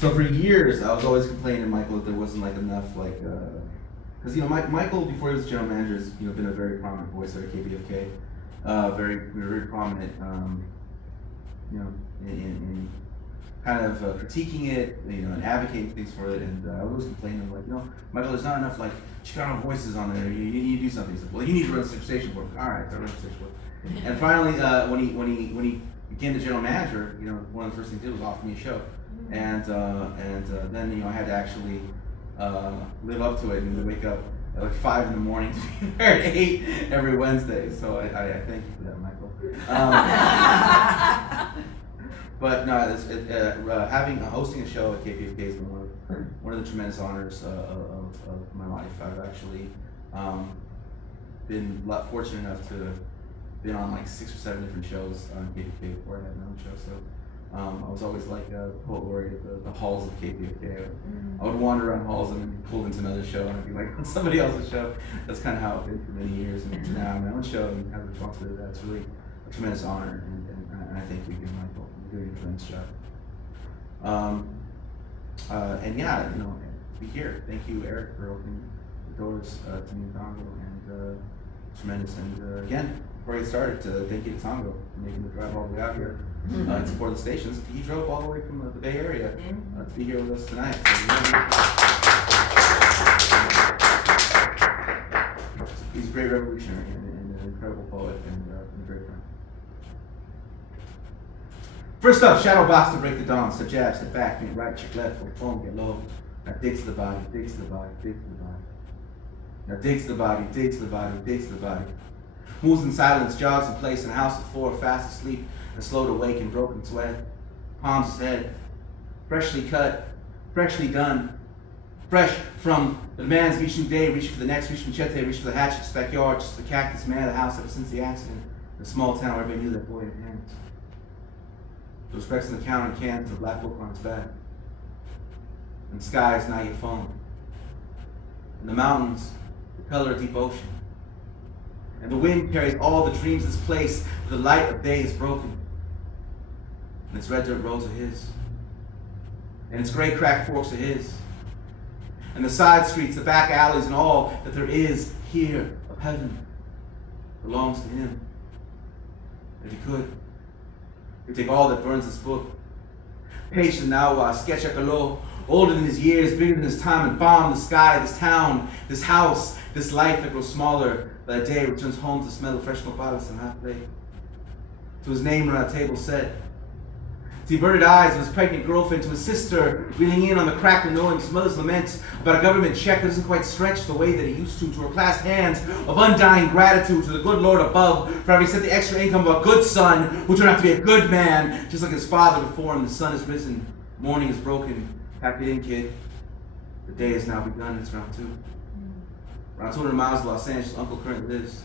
So for years, I was always complaining to Michael that there wasn't like enough because Michael before he was general manager has been a very prominent voice at KPFK, very prominent, in kind of critiquing it, and advocating things for it, and I was always complaining like, Michael, there's not enough like Chicano voices on there. You need to do something. He's like, well, you need to run the station board. All right, I run the station board. And finally, when he became the general manager, one of the first things he did was offer me a show, and then I had to actually live up to it and wake up at like 5 in the morning to be there at 8 every Wednesday. So I thank you for that, Michael. But no, hosting a show at KPFK has been one of the tremendous honors of my life. I've actually been fortunate enough to have been on like 6 or 7 different shows on KPFK before I had my own show. So I was always like a poet laureate at the halls of KPFK. I would wander around halls and be pulled into another show and I'd be like on somebody else's show. That's kind of how it's been for many years. And now I'm on my own show and have the responsibility of that. It's really a tremendous honor, and I thank you again, Michael. You're doing a tremendous job. Be here. Thank you, Eric, for opening the doors to me in Congo, and tremendous. And again, before I get started, thank you to Tongo for making the drive all the way out here and support the stations. He drove all the way from the Bay Area to be here with us tonight. So, he's a great revolutionary and an incredible poet and a great friend. First up, shadow box to break the dawn. Step jab, step back, feet right, check left, hold phone, get low. Now dig to the body, dig to the body, dig to the body. Now dig to the body, dig to the body, dig to the body. Moves in silence, jogs in place in a house of 4, fast asleep and slow to wake in broken sweat. Palms his head, freshly cut, freshly done. Fresh from the man's reaching day, reaching for the next, reaching for machete, reaching for the hatchet, just backyard, just the cactus, man of the house ever since the accident. The small town where everybody knew that boy had hands. The respects on the counter and cans, the black book on his back. And the sky is not yet falling. And the mountains, the color of deep ocean. And the wind carries all the dreams of this place, but the light of day is broken. And its red dirt roads are his. And its gray cracked forks are his. And the side streets, the back alleys, and all that there is here of heaven belongs to him. If he could, he'd take all that burns this book. Page to Nawa, sketch a color, older than his years, bigger than his time, and bomb the sky, this town, this house, this life that grows smaller by the day, returns home to the smell of fresh nopales and half plate. To his name around a table set. To the averted eyes of his pregnant girlfriend, to his sister reeling in on the cracked and knowing his mother's lament about a government check that doesn't quite stretch the way that it used to her clasped hands of undying gratitude to the good Lord above for having sent the extra income of a good son who turned out to be a good man, just like his father before him. The sun is risen, morning is broken. Pack it in, kid. The day has now begun, it's round 2. Around 200 miles of Los Angeles, Uncle currently lives.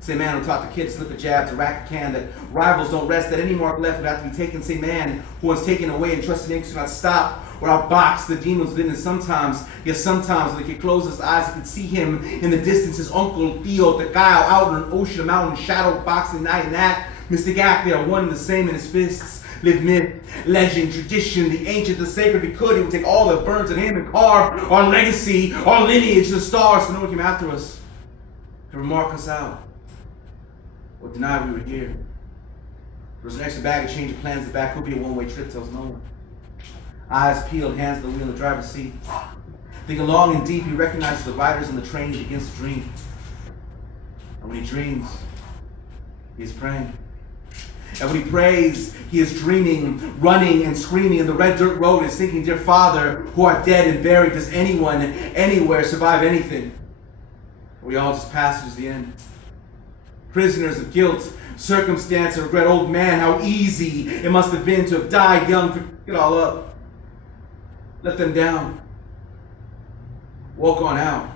Same man who taught the kids to slip a jab, to rack a can, that rivals don't rest, that any mark left would have to be taken. Same man who was taken away and trusted inks do not stop or outbox the demons within. And sometimes, yes, sometimes, when he could close his eyes, he could see him in the distance, his uncle Theo, the guy out in an ocean of mountain shadow boxing night and that mystic act. They are one and the same in his fists. Live myth, legend, tradition, the ancient, the sacred. If he could, he would take all that burns in him and carve our legacy, our lineage to the stars, so no one came after us to remark us out or deny we were here. There was an extra bag, a change of plans. The back could be a one-way trip, tells no one. Eyes peeled, hands to the wheel in the driver's seat. Thinking long and deep, he recognizes the riders on the train and begins to dream. And when he dreams, he is praying. And when he prays, he is dreaming, running and screaming, and the red dirt road is thinking, dear Father, who art dead and buried, does anyone, anywhere survive anything? Or we all just passengers to the end. Prisoners of guilt, circumstance, and regret. Old man, how easy it must have been to have died young. Pick it all up. Let them down. Walk on out.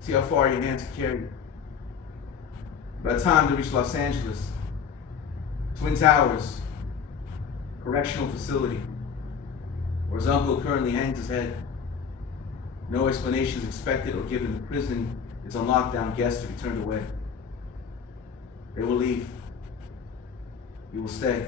See how far your hands can carry you. By the time to reach Los Angeles, Twin Towers, correctional facility, where his uncle currently hangs his head. No explanations expected or given. The prison is on lockdown. Guests to be turned away. They will leave. You will stay.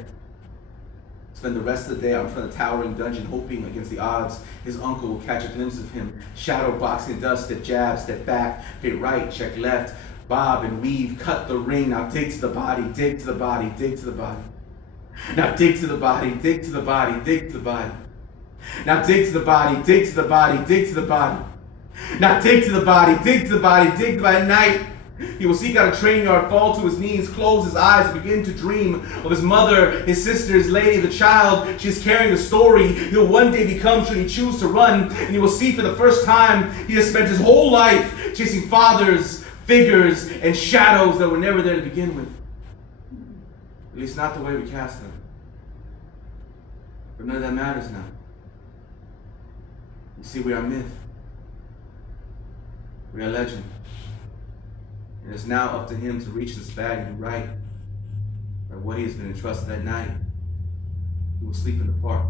It's Spend the rest of the day out in front of the towering dungeon, hoping against the odds his uncle will catch a glimpse of him. Shadow boxing dust, step jab, step back, hit right, check left, bob and weave, cut the ring. Now dig to the body, dig to the body, dig to the body. Now dig to the body, dig to the body, dig to the body. Now dig to the body, dig to the body, dig to the body. Now dig to the body, dig to the body, dig to the body. At night, he will seek out a train yard, fall to his knees, close his eyes, and begin to dream of his mother, his sister, his lady, the child she is carrying the story he'll one day become should he choose to run. And he will see for the first time he has spent his whole life chasing fathers, figures, and shadows that were never there to begin with. At least not the way we cast them. But none of that matters now. You see, we are myth. We are legend. And it's now up to him to reach this bag and do right by what he has been entrusted that night. He will sleep in the park.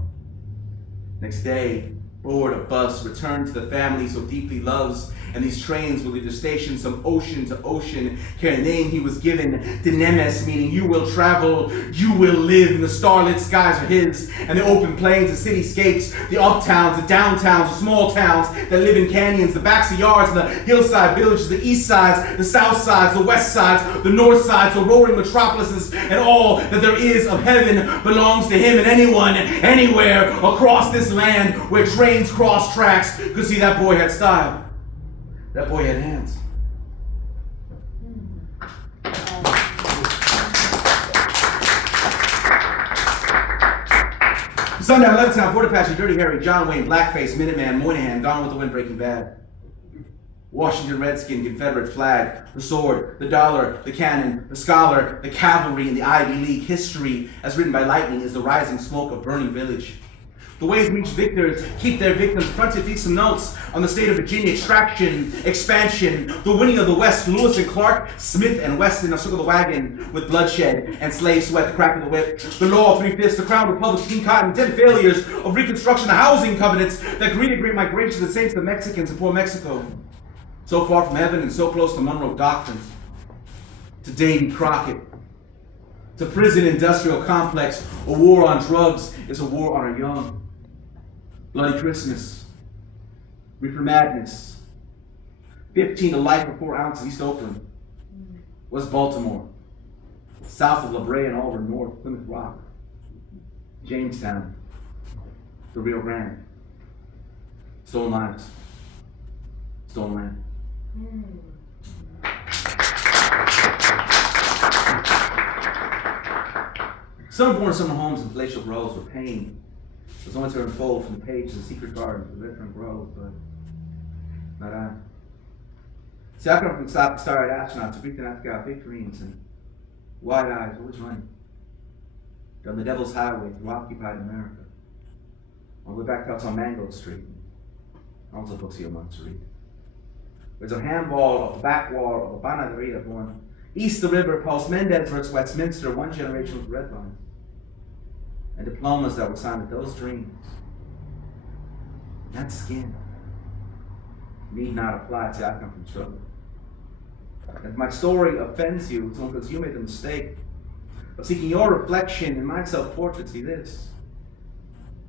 Next day, board a bus, return to the family so deeply loves, and these trains will leave the station some ocean to ocean, carry a name he was given, Dinemes, meaning you will travel, you will live, and the starlit skies are his, and the open plains, the cityscapes, the uptowns, the downtowns, the small towns that live in canyons, the backs of yards, and the hillside villages, the east sides, the south sides, the west sides, the north sides, the roaring metropolises, and all that there is of heaven belongs to him, and anyone, anywhere across this land where trains cross tracks could see that boy had style. That boy had hands. Sundown, Levittown, Fort Apache, Dirty Harry, John Wayne, Blackface, Minuteman, Moynihan, Gone with the Wind, Breaking Bad. Washington Redskin, Confederate flag, the sword, the dollar, the cannon, the scholar, the cavalry, and the Ivy League. History, as written by lightning, is the rising smoke of burning village. The ways in which victors keep their victims fronted feed some notes on the state of Virginia extraction, expansion, the winning of the West, Lewis and Clark, Smith and Weston, a circle of the wagon with bloodshed and slave sweat, the crack of the whip, the law of 3/5, the Crown Republic, King Cotton, 10 failures of Reconstruction, the housing covenants that greeted great migration of the saints, the Mexicans, and poor Mexico. So far from heaven and so close to Monroe doctrines, to Davy Crockett, to prison industrial complex. A war on drugs is a war on our young. Bloody Christmas, Reefer Madness, 15 to life for 4 ounces, East Oakland, West Baltimore, south of La Brea and Auburn, north, Plymouth Rock, Jamestown, the Rio Grande, stolen lives, stolen land. Some born in summer homes and palatial groves were pain. It was only to unfold from the pages of Secret Garden to the different grove, but not I. See, I come from starry astronauts to Greek and Africa, big dreams and wide eyes, always running down the Devil's Highway through occupied America. On the way back out on Mango Street. Also books you want to read. There's a handball of the back wall of a Panaderia born east the river, past Mendez versus Westminster, one generation with red line. And diplomas that were signed with those dreams. That skin need not apply to I come from struggle. If my story offends you, it's only because you made the mistake of seeking your reflection in my self-portrait. See this.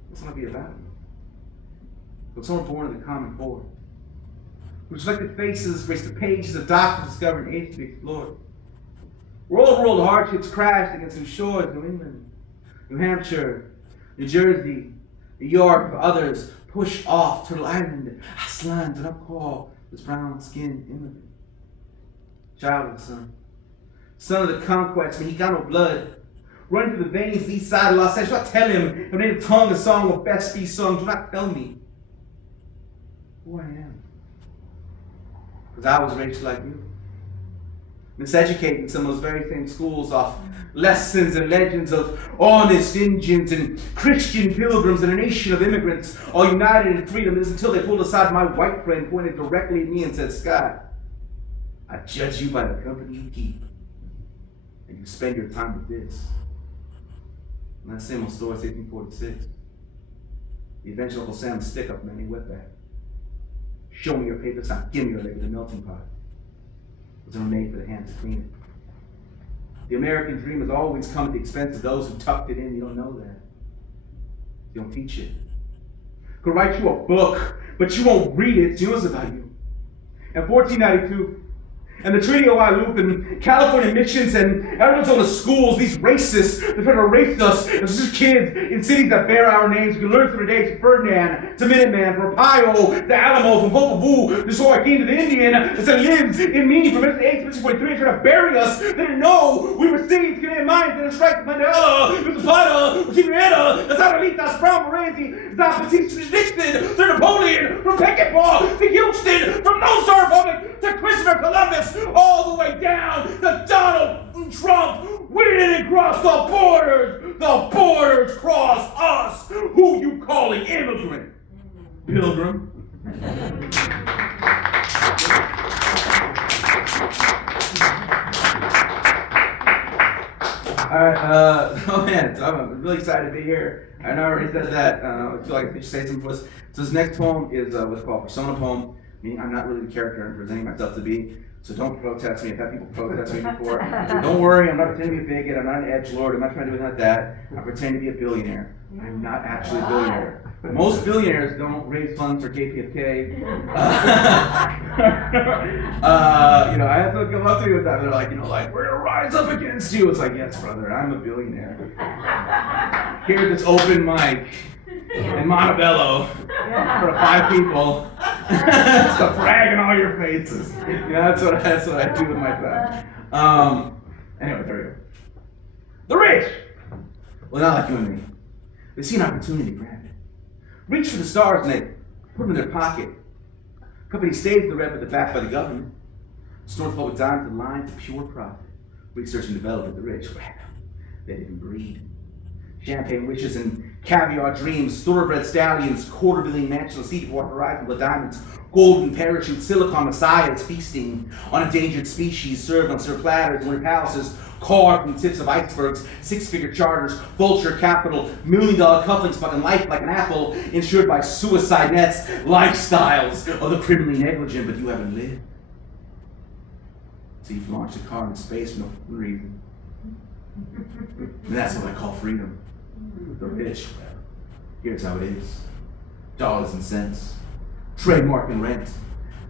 It's not be about me. But someone born in the common core. Whose reflected faces grace the pages of doctors discovering age to be explored. Where old world hardships crashed against new shores, New England, New Hampshire, New Jersey, New York, for others push off Turtle Island, Aslan, and upcall this brown-skinned immigrant. Child of the sun. Son of the conquest, and he got no blood. Running through the veins, the east side of Los Angeles. Do not tell him, your native tongue, the song will best be sung. Do not tell me who I am. Because I was raised like you. Miseducated in some of those very same schools off lessons and legends of honest Indians and Christian pilgrims and a nation of immigrants, all united in freedom. It is until they pulled aside my white friend, pointed directly at me and said, Scott, I judge you by the company you keep. And you spend your time with this. And that same old story is 1846. The eventual Uncle Sam's stick up man, he wetback. Show me your papers, now give me your label, the melting pot. It was never made for the hands to clean it. The American dream has always come at the expense of those who tucked it in. You don't know that. You don't teach it. Could write you a book, but you won't read it. You know what's about you. In 1492, and the Treaty of Guadalupe and California missions and Arizona schools, these racists, they're trying to race us as just kids in cities that bear our names. We can learn through the days from Ferdinand to Minuteman, from Arpaio to Alamo, from Popovú, the Joaquin to the Indian, that lives in me from Mr. 8 to Mr. 43, trying to bury us. They didn't know we were seeds, Canadian minds, and a strike Mandela, Mr. Zapata, Chimeneta, the Zaralitas, Brown Moranzi, Zapatista, Nixon, to Napoleon, from Peckinpah to Houston, from Lone Star Republic to Christopher Columbus, all the way down to Donald Trump. We didn't cross the borders. The borders crossed us. Who you calling immigrant? Pilgrim. Alright, oh man, so I'm really excited to be here. I know I already said that. I feel like I should say something for us. So this next poem is what's called Persona Poem. Meaning I'm not really the character I'm presenting myself to be, so don't protest me. I've had people protest me before. Don't worry, I'm not pretending to be a bigot, I'm not an edgelord, I'm not trying to do anything like that. I'm pretending to be a billionaire. I'm not actually a billionaire. Most billionaires don't raise funds for KPFK. I have to come up to you with that. They're like, we're gonna rise up against you. It's like, yes, brother, I'm a billionaire. Here at this open mic in Montebello for 5 people. Stop bragging all your faces. That's what I do with my time. Anyway, there we go. The rich! Well, not like you and me. They see an opportunity, grab it. Reach for the stars and they put them in their pocket. Company stays the red, but they're backed by the government. Snort public dimes the line to pure profit. Research and development, the rich, they didn't breed. Champagne wishes and caviar dreams, thoroughbred stallions, quarter-billion mansions, sea water horizon, the diamonds, golden parachute, silicon messiahs feasting on endangered species, served on silver platters, winter palaces, carved from tips of icebergs, 6-figure charters, vulture capital, $1 million cufflinks, fucking life like an apple, insured by suicide nets, lifestyles of the criminally negligent, but you haven't lived. So you've launched a car into space for no reason. And that's what I call freedom. The rich, here's how it is. Dollars and cents, trademark and rent,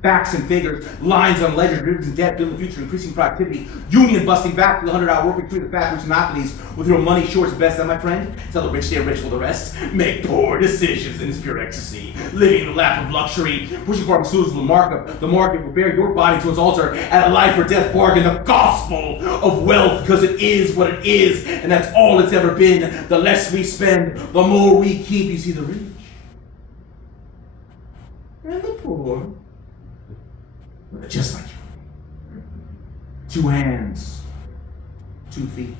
facts and figures, lines on ledger, rivers and debt, building the future, increasing productivity, union busting back to the 100-hour work week between the factories monopolies with your money shorts best, that my friend? Tell the rich they're rich for the rest. Make poor decisions in this pure ecstasy, living in the lap of luxury, pushing pharmaceuticals the market will bear your body to its altar at a life or death bargain, the gospel of wealth, because it is what it is, and that's all it's ever been. The less we spend, the more we keep. You see, the rich and the poor, they're just like you. 2 hands, 2 feet.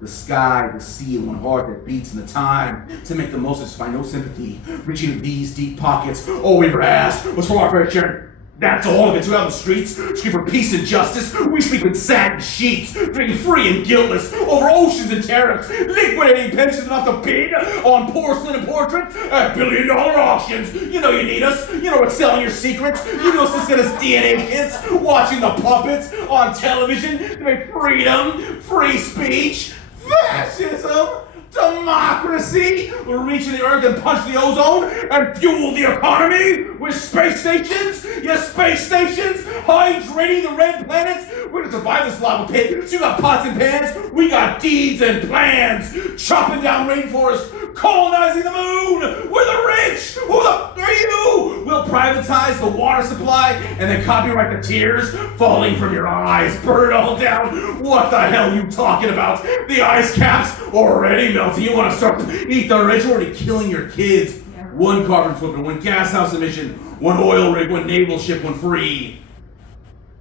The sky, the sea, and one heart that beats, and the time to make the most is find no sympathy. Reaching into these deep pockets, all we ever asked was for our fair share. That's all of it. Out on the streets, scream for peace and justice. We sleep in satin sheets, drinking free and guiltless over oceans and tariffs, liquidating pensions enough to bid on porcelain and portraits at billion-dollar auctions. You know you need us. You know what's selling your secrets. You know us to send us DNA kits, watching the puppets on television to make freedom, free speech, fascism, democracy, reaching the earth and punch the ozone and fuel the economy with space stations. Yes, space stations, hydrating the red planets. We're gonna survive this lava pit. So you got pots and pans, we got deeds and plans. Chopping down rainforests, colonizing the moon. We're the rich. Who the are you? We'll privatize the water supply and then copyright the tears falling from your eyes. Burn it all down. What the hell are you talking about? The ice caps already melting. You want to start to eat the rich? We're already killing your kids. 1 carbon footprint, 1 gas house emission, 1 oil rig, 1 naval ship, 1 free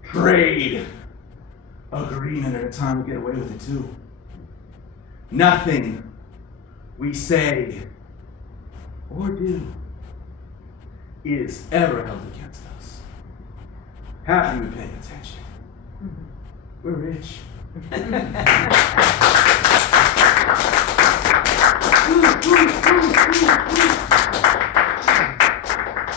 trade agreement at a time. We get away with it too. Nothing we say or do is ever held against us. Have you been paying attention? We're rich.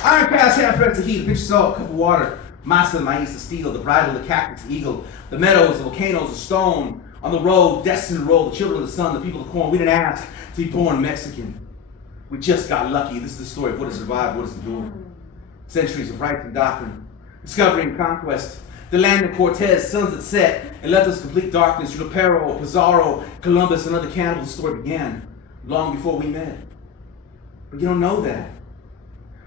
Iron cast, half threads of heat, a pinch of salt, a cup of water, masa, the maíz, the steel, the bridle, the cactus, the eagle, the meadows, the volcanoes, the stone, on the road, destined to roll, the children of the sun, the people of the corn. We didn't ask to be born Mexican. We just got lucky. This is the story of what has survived, what has endured. Centuries of rights and doctrine, discovery and conquest, the land of Cortez, suns that set, and left us complete darkness. Lupero, Pizarro, Columbus, and other cannibals. The story began long before we met. But you don't know that.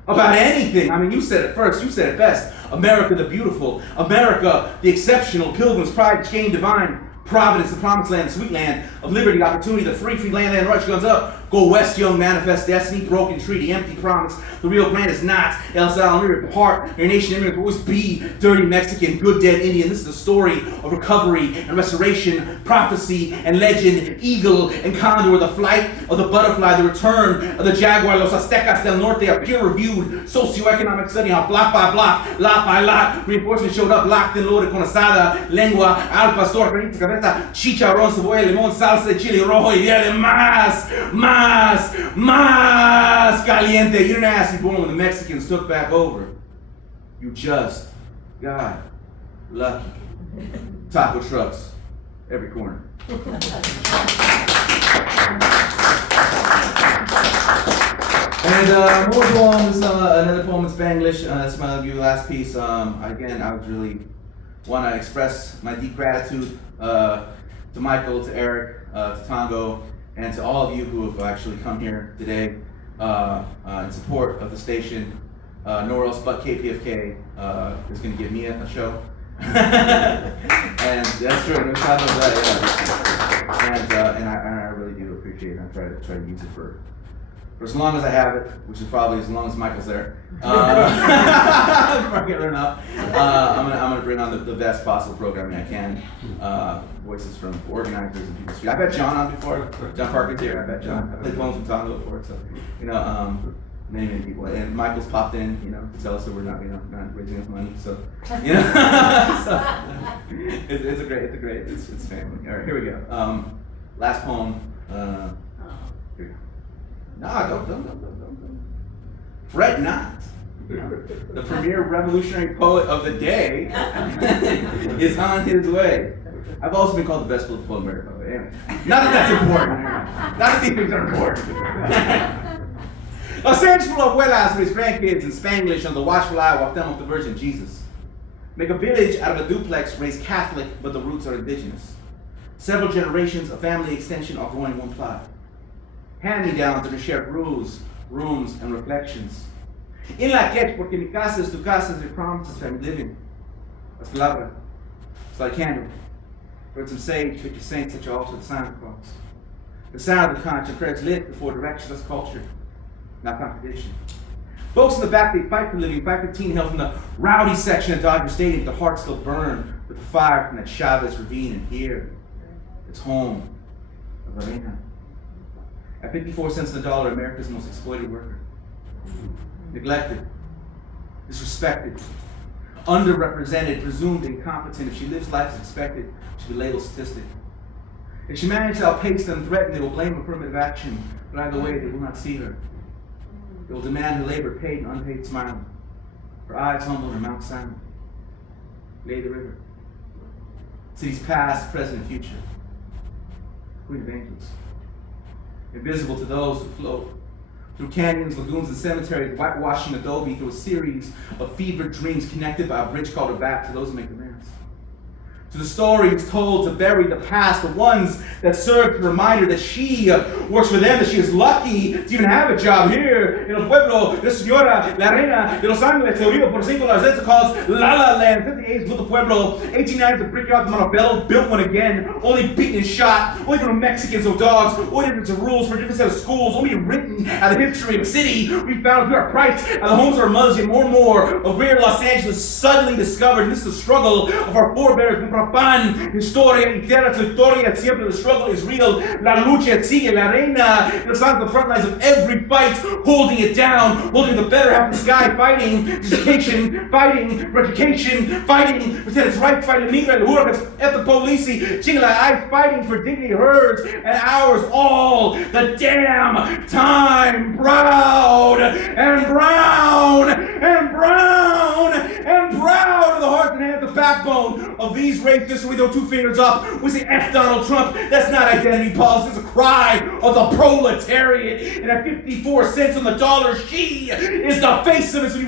About anything. I mean, you said it first, you said it best. America the beautiful, America the exceptional, pilgrim's pride, chain divine, Providence, the promised land, the sweet land of liberty, opportunity, the free land, rush guns up. Go west, young, manifest destiny, broken treaty, empty promise. The Rio Grande is not El Salvador, heart, your nation, immigrant will always be dirty Mexican, good dead Indian. This is the story of recovery and restoration, prophecy and legend, eagle and condor, the flight of the butterfly, the return of the jaguar. Los Aztecas del Norte, a peer-reviewed socioeconomic study on block by block, lot by lot. Reinforcement showed up, locked and loaded con asada, lengua, al pastor, carnitas, cabeza, chicharrón, cebolla, limón, salsa, chile rojo, y día de más caliente. You didn't ask me born when the Mexicans took back over. You just got lucky. Taco trucks every corner. And more poems, another poem in Spanglish. That's my last piece. Again, I would really want to express my deep gratitude to Michael, to Eric, to Tongo, and to all of you who have actually come here today in support of the station. Nowhere else but KPFK is going to give me a show. And that's true. No shadow of that, yeah. And I really do appreciate it. I try to use it for as long as I have it, which is probably as long as Michael's there. Before I get run up, I'm gonna bring on the best possible programming I can. Voices from organizers and people. I've had John on before. John Parker's here. I've had John. I've played poems from Tongo before, so many people. And Michael's popped in, to tell us that we're not raising enough money. So, so it's great. It's family. All right, here we go. Last poem. Here we go. No, don't. Fret not. The premier revolutionary poet of the day is on his way. I've also been called the best political poet in America. But anyway, not that that's important. Not that these things are important. A stage full of abuelas with his grandkids in Spanglish on the watchful eye walk them with the Virgin Jesus. Make a village out of a duplex, raised Catholic, but the roots are indigenous. Several generations of family extension are growing one plot. Hand-me-downs that are shared rules, rooms, and reflections. In la quech, porque mi casa es tu casa, your promises, family living. Las palabras. It's like candle. Burn some sage, put your saints at your altar, the sign of the cross. The sound of the conch, and prayers lit before direction. That's culture, not contradiction. Folks in the back, they fight for living, fight for teen health from the rowdy section at Dodger Stadium. The heart still burn with the fire from that Chavez ravine, and here, it's home of La Reina. At 54 cents on the dollar, America's most exploited worker. Neglected, disrespected, underrepresented, presumed incompetent. If she lives life as expected, she'll be labeled statistic. If she manages to outpace them, threaten, they will blame affirmative action. But either way, they will not see her. They will demand her labor paid and unpaid smiling. Her eyes humble and her mouth silent. Lay the river. Cities past, present, and future. Queen of angels. Invisible to those who float. Through canyons, lagoons, and cemeteries, whitewashing adobe through a series of fevered dreams connected by a bridge called a back to those who make the dance. To the stories told to bury the past, the ones that serve to remind her that she works for them, that she is lucky to even have a job here in el pueblo de Señora, la reina de Los Ángeles, el río por cinco, las let's called La La Land, 58 with the pueblo, 1890 to brick out the Montebello, built one again, only beaten and shot, only from Mexicans or dogs, only different rules for a different set of schools, only written out of the history of a city. We found we are priced at the homes of our mothers, yet more and more of weird Los Angeles suddenly discovered. This is the struggle of our forebears. Pan, historia y tierra, historia, siempre the struggle is real. La lucha sigue, la reina, it's on the front lines of every fight, holding it down, holding the better half of the sky, fighting education, fighting for education, fighting for tenants' rights, fighting migrant workers at the police, chingla eyes, fighting for dignity, hers and ours, all the damn time, proud and brown and brown and proud of the heart and hands, the backbone of these racists, we throw two fingers up, we say F Donald Trump. That's not identity politics, it's a cry of the proletariat. And at 54 cents on the dollar, she is the face of it. So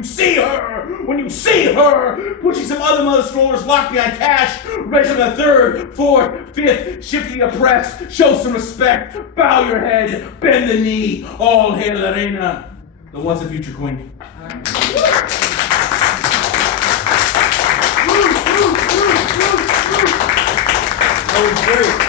when you see her, pushing some other mother strollers locked behind cash, raise on the third, fourth, fifth, shift the oppressed, show some respect, bow your head, bend the knee, all hail la reina, the once and future queen. That was great.